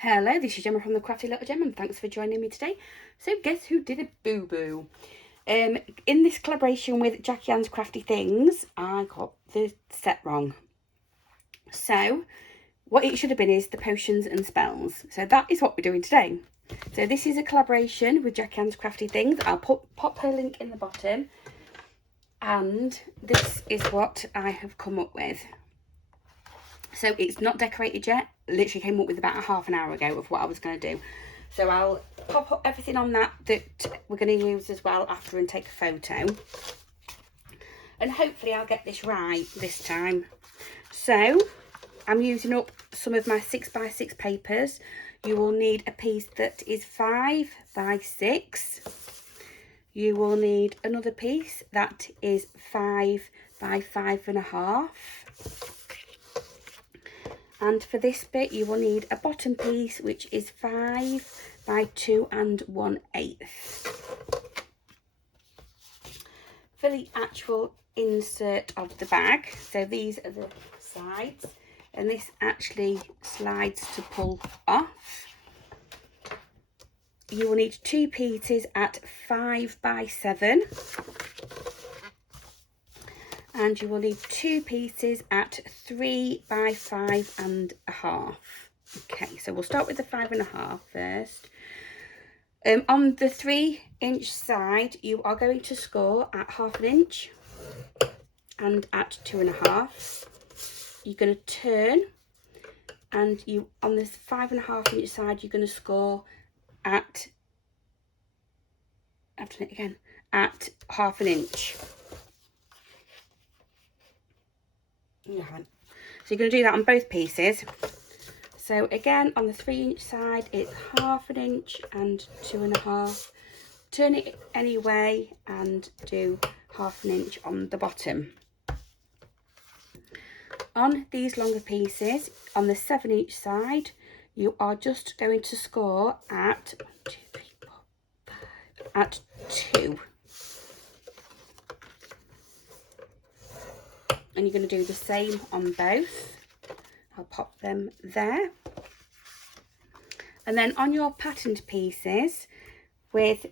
Hello, this is Gemma from the Crafty Little Gem, and thanks for joining me today. So guess who did a boo-boo? In this collaboration with Jackie Ann's Crafty Things, I got the set wrong. So what it should have been is the potions and spells. So that is what we're doing today. So this is a collaboration with Jackie Ann's Crafty Things. I'll pop her link in the bottom. And this is what I have come up with. So it's not decorated yet. Literally came up with about a half an hour ago of what I was going to do. So I'll pop up everything on that we're going to use as well after and take a photo. And hopefully I'll get this right this time. So I'm using up some of my 6x6 papers. You will need a piece that is 5 by 6. You will need another piece that is 5 by 5.5. And for this bit, you will need a bottom piece, which is 5 by 2 1/8. For the actual insert of the bag, so these are the sides, and this actually slides to pull off. You will need 2 pieces at 5 by 7. And you will need 2 pieces at 3 by 5.5. Okay, so we'll start with the 5.5 first. On the 3-inch side, you are going to score at 1/2 inch and at 2.5. You're going to turn, and you on this 5.5-inch side, you're going to score at, I've done it again, at 1/2 inch. You haven't. So you're going to do that on both pieces. So again, on the 3-inch side, it's 1/2 inch and 2.5. Turn it anyway and do 1/2 inch on the bottom. On these longer pieces, on the 7-inch side, you are just going to score at 1, 2, 3, 4, 5, at 2. And you're going to do the same on both. I'll pop them there. And then on your patterned pieces with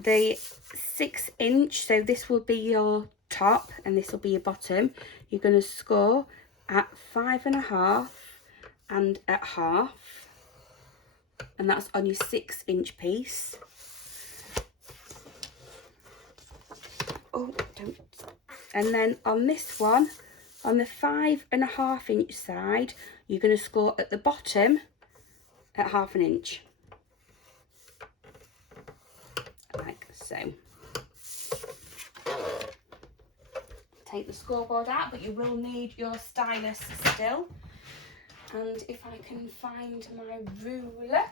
the 6-inch, so this will be your top and this will be your bottom, you're going to score at 5.5 and at 1/2. And that's on your 6-inch piece. Oh, don't. And then on this one, on the 5.5-inch side, you're going to score at the bottom at 1/2 inch. Like so. Take the scoreboard out, but you will need your stylus still. And if I can find my ruler,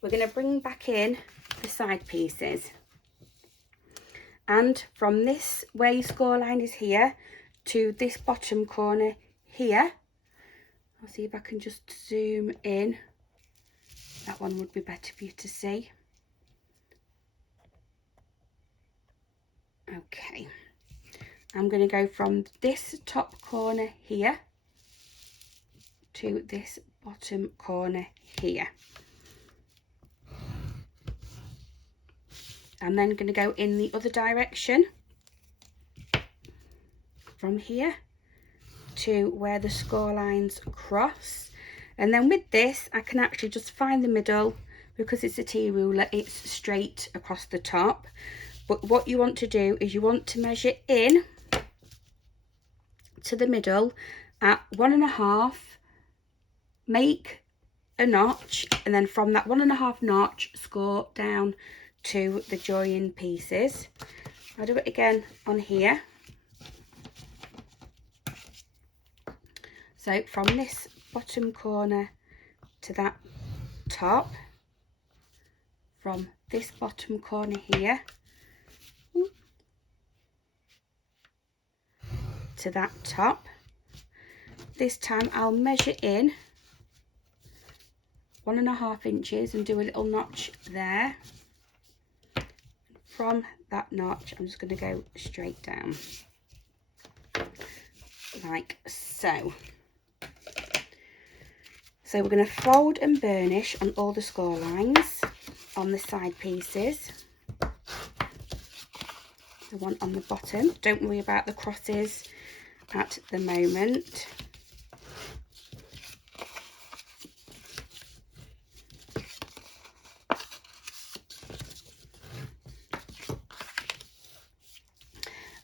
we're going to bring back in the side pieces. And from this where your score line is here to this bottom corner here, I'll see if I can just zoom in. That one would be better for you to see. Okay, I'm going to go from this top corner here to this bottom corner here. I'm then going to go in the other direction from here to where the score lines cross. And then with this, I can actually just find the middle. Because it's a T-ruler, it's straight across the top. But what you want to do is you want to measure in to the middle at 1.5, make a notch, and then from that 1.5 notch, score down to the join pieces. I'll do it again on here. So from this bottom corner to that top, from this bottom corner here to that top, this time I'll measure in 1.5 inches and do a little notch there. From that notch, I'm just going to go straight down like so. So we're going to fold and burnish on all the score lines on the side pieces. The one on the bottom. Don't worry about the crosses at the moment.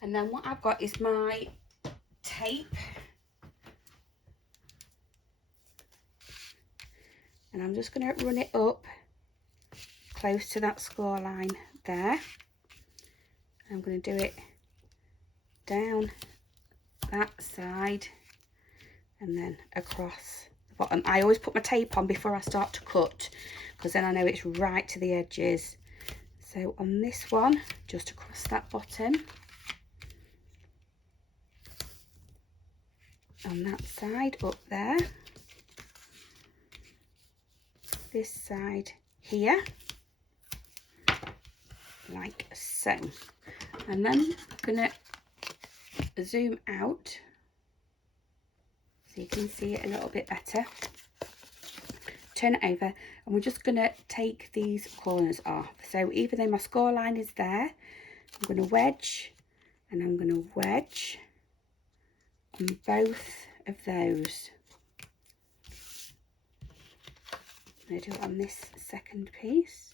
And then what I've got is my tape. And I'm just going to run it up close to that score line there. I'm going to do it down that side and then across the bottom. I always put my tape on before I start to cut, because then I know it's right to the edges. So on this one, just across that bottom. On that side up there. This side here, like so. And then I'm going to zoom out so you can see it a little bit better. Turn it over, and we're just going to take these corners off. So even though my score line is there, I'm going to wedge, and I'm going to wedge on both of those. I'm going to do it on this second piece.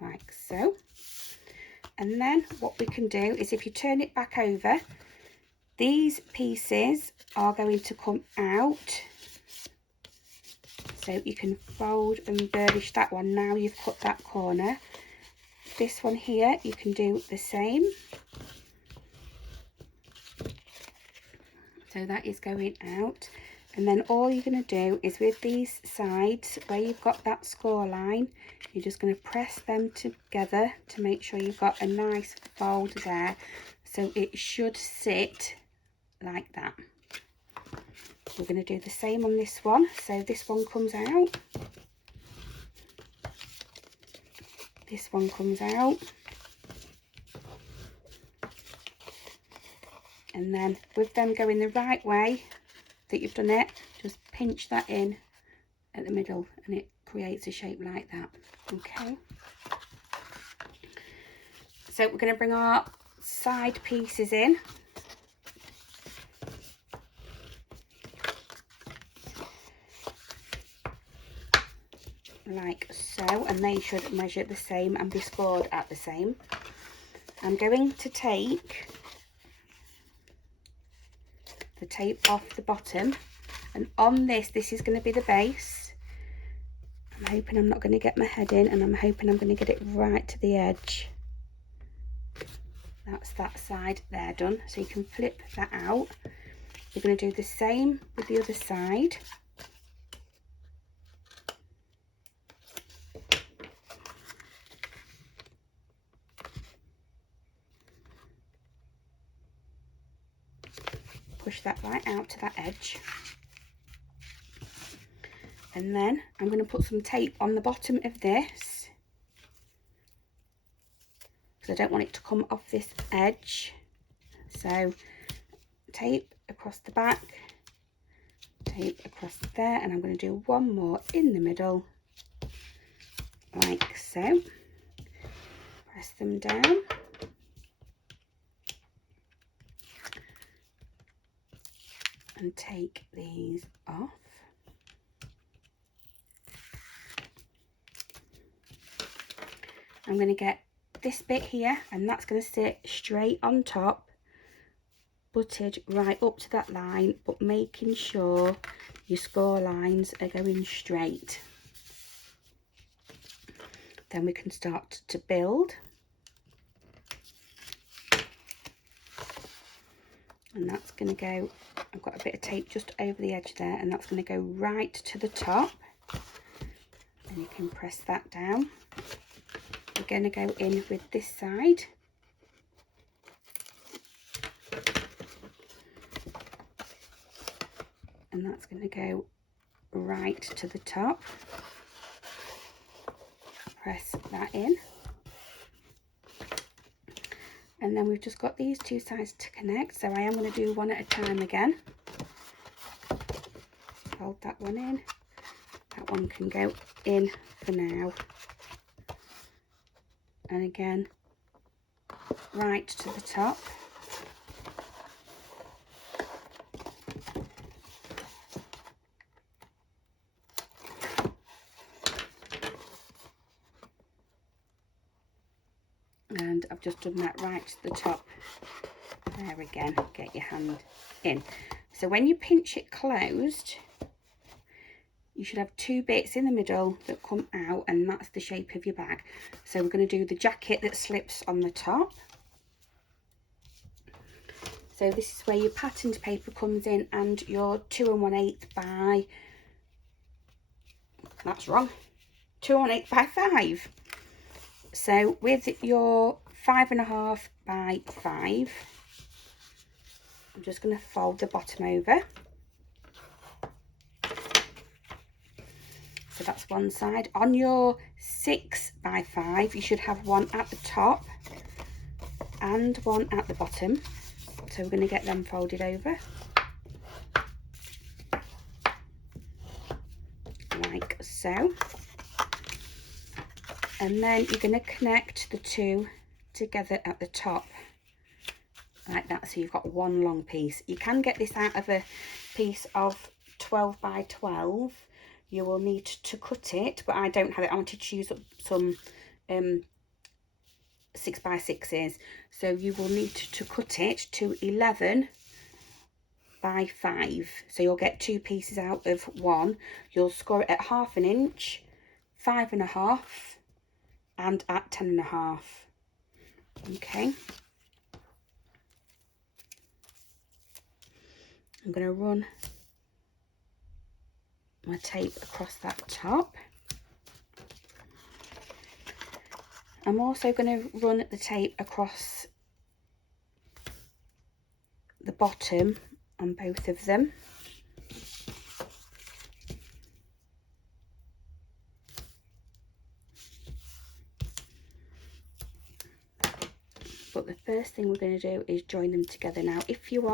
Like so. And then what we can do is, if you turn it back over, these pieces are going to come out. So you can fold and burnish that one now you've cut that corner. This one here, you can do the same. So that is going out. And then all you're going to do is, with these sides where you've got that score line, you're just going to press them together to make sure you've got a nice fold there. So it should sit like that. We're going to do the same on this one. So this one comes out. This one comes out. And then with them going the right way that you've done it, just pinch that in at the middle and it creates a shape like that. Okay. So we're going to bring our side pieces in. Like so, and they should measure the same and be scored at the same. I'm going to take the tape off the bottom, and on this is going to be the base. I'm hoping I'm not going to get my head in, and I'm hoping I'm going to get it right to the edge. That's that side there done. So you can flip that out. You're going to do the same with the other side. Push that right out to that edge. And then I'm going to put some tape on the bottom of this, because I don't want it to come off this edge. So tape across the back, tape across there, and I'm going to do one more in the middle, like so. Press them down. And take these off. I'm going to get this bit here, and that's going to sit straight on top, butted right up to that line, but making sure your score lines are going straight. Then we can start to build. And that's going to go, I've got a bit of tape just over the edge there, and that's going to go right to the top. And you can press that down. We're going to go in with this side. And that's going to go right to the top. Press that in. And then we've just got these two sides to connect, so I am going to do one at a time again. Fold that one in. That one can go in for now. And again, right to the top. And I've just done that right to the top. There again, get your hand in. So when you pinch it closed, you should have two bits in the middle that come out, and that's the shape of your bag. So we're going to do the jacket that slips on the top. So this is where your patterned paper comes in, and your 2 1/8 by, that's wrong, 2 1/8 by 5. So with your 5 1/2 by 5, I'm just going to fold the bottom over. So that's one side. On your 6 by 5, you should have one at the top and one at the bottom. So we're going to get them folded over. Like so. And then you're going to connect the two together at the top. Like that, so you've got one long piece. You can get this out of a piece of 12 by 12. You will need to cut it, but I don't have it. I wanted to use up some 6 by 6s. So you will need to cut it to 11 by 5. So you'll get two pieces out of one. You'll score it at 1/2 inch, 5 1/2, and at 10 1/2. Okay. I'm going to run my tape across that top. I'm also going to run the tape across the bottom on both of them. But the first thing we're going to do is join them together. Now, if you've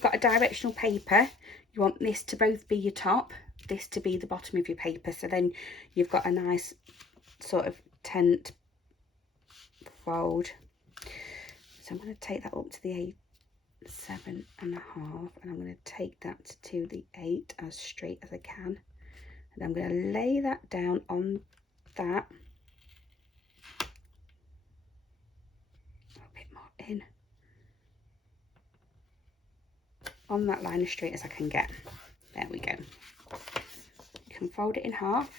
got a directional paper, you want this to both be your top, this to be the bottom of your paper, so then you've got a nice sort of tent fold. So I'm going to take that up to the 7 1/2, and I'm going to take that to the 8 as straight as I can, and I'm going to lay that down on that, a bit more in, on that line as straight as I can get. There we go. You can fold it in half.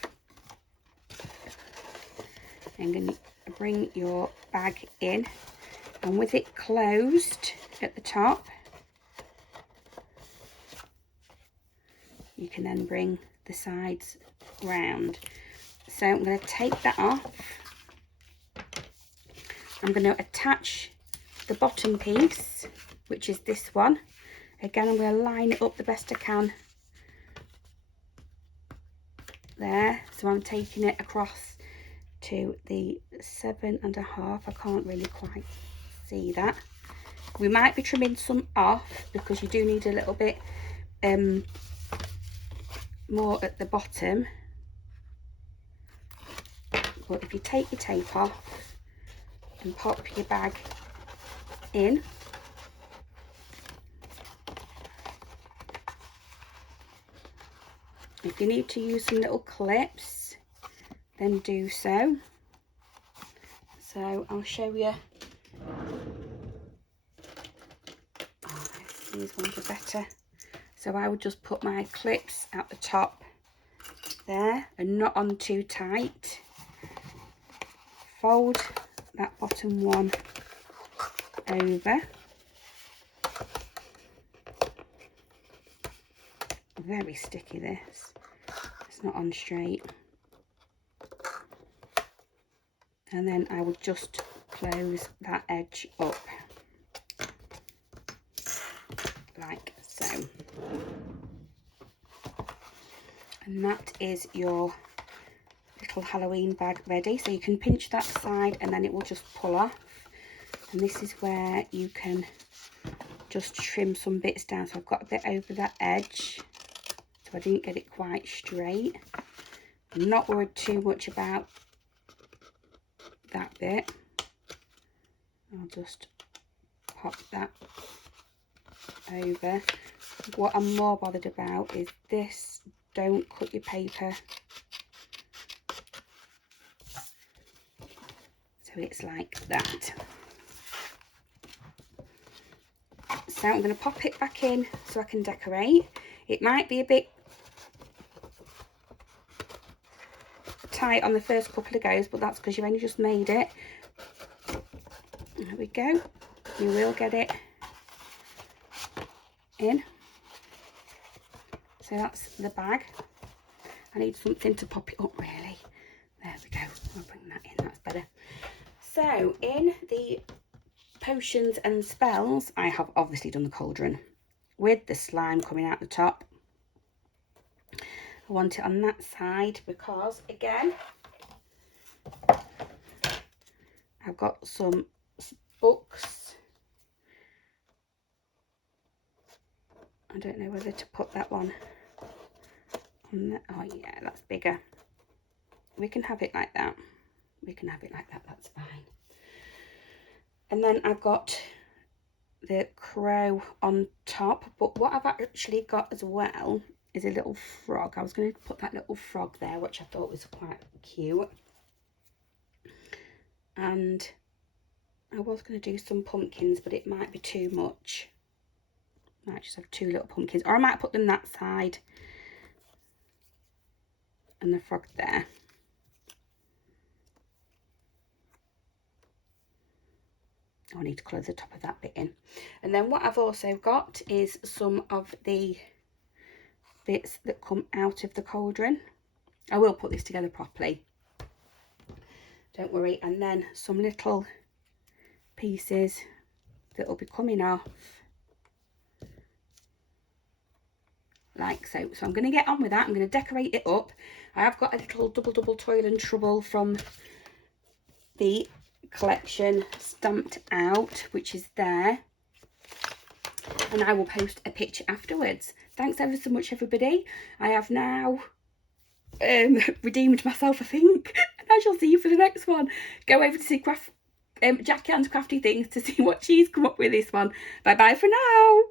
I'm going to bring your bag in, and with it closed at the top, you can then bring the sides round. So I'm going to take that off. I'm going to attach the bottom piece, which is this one. Again, I'm going to line it up the best I can there. So I'm taking it across to the 7 1/2. I can't really quite see that. We might be trimming some off because you do need a little bit more at the bottom. But if you take your tape off and pop your bag in, if you need to use some little clips, then do so. So I'll show you. Oh, these ones are better. So I would just put my clips at the top there and not on too tight. Fold that bottom one over. Very sticky this. It's not on straight. And then I would just close that edge up like so. And that is your little Halloween bag ready. So you can pinch that side and then it will just pull off. And this is where you can just trim some bits down. So I've got a bit over that edge, so I didn't get it quite straight. I'm not worried too much about that bit. I'll just pop that over. What I'm more bothered about is this. Don't cut your paper so it's like that. So I'm going to pop it back in so I can decorate. It might be a bit tight on the first couple of goes, but that's because you've only just made it. There we go. You will get it in. So that's the bag. I need something to pop it up really. There we go. I'll bring that in, that's better. So in the potions and spells, I have obviously done the cauldron with the slime coming out the top. I want it on that side because, again, I've got some books. I don't know whether to put that one on there. Oh yeah, that's bigger. We can have it like that. We can have it like that, that's fine. And then I've got the crow on top, but what I've actually got as well is a little frog. I was going to put that little frog there, which I thought was quite cute. And I was going to do some pumpkins, but it might be too much. I might just have two little pumpkins, or I might put them that side and the frog there. I need to close the top of that bit in. And then what I've also got is some of the bits that come out of the cauldron. I will put this together properly, don't worry. And then some little pieces that will be coming off like so. So I'm going to get on with that. I'm going to decorate it up. I have got a little double toil and trouble from the collection stamped out, which is there, and I will post a picture afterwards. Thanks ever so much, everybody. I have now redeemed myself, I think, and I shall see you for the next one. Go over to see Jackie Ann's Crafty Things to see what she's come up with this one. Bye bye for now.